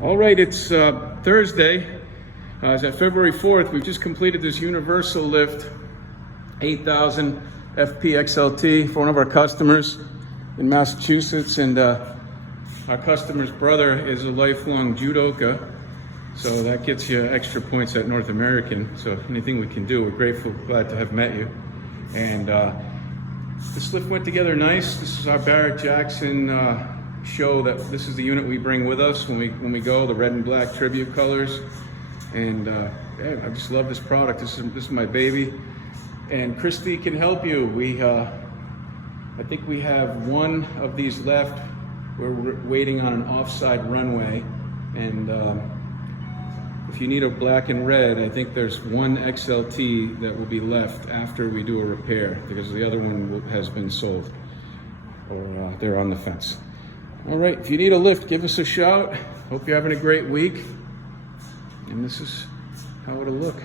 All right, it's Thursday. It's at February 4th. We've just completed this Universalift 8000 FP XLT for one of our customers in Massachusetts, and our customer's brother is a lifelong judoka, so that gets you extra points at North American. So anything we can do, we're grateful, glad to have met you. And this lift went together nice. This is our Barrett Jackson show. That this is the unit we bring with us when we go, the red and black tribute colors. And yeah, I just love this product. This is my baby. And Christy can help you. I think we have one of these left. We're waiting on an offside runway, and if you need a black and red, I think there's one XLT that will be left after we do a repair, because the other one has been sold, or they're on the fence. All right, if you need a lift, give us a shout. Hope you're having a great week, and this is how it'll look.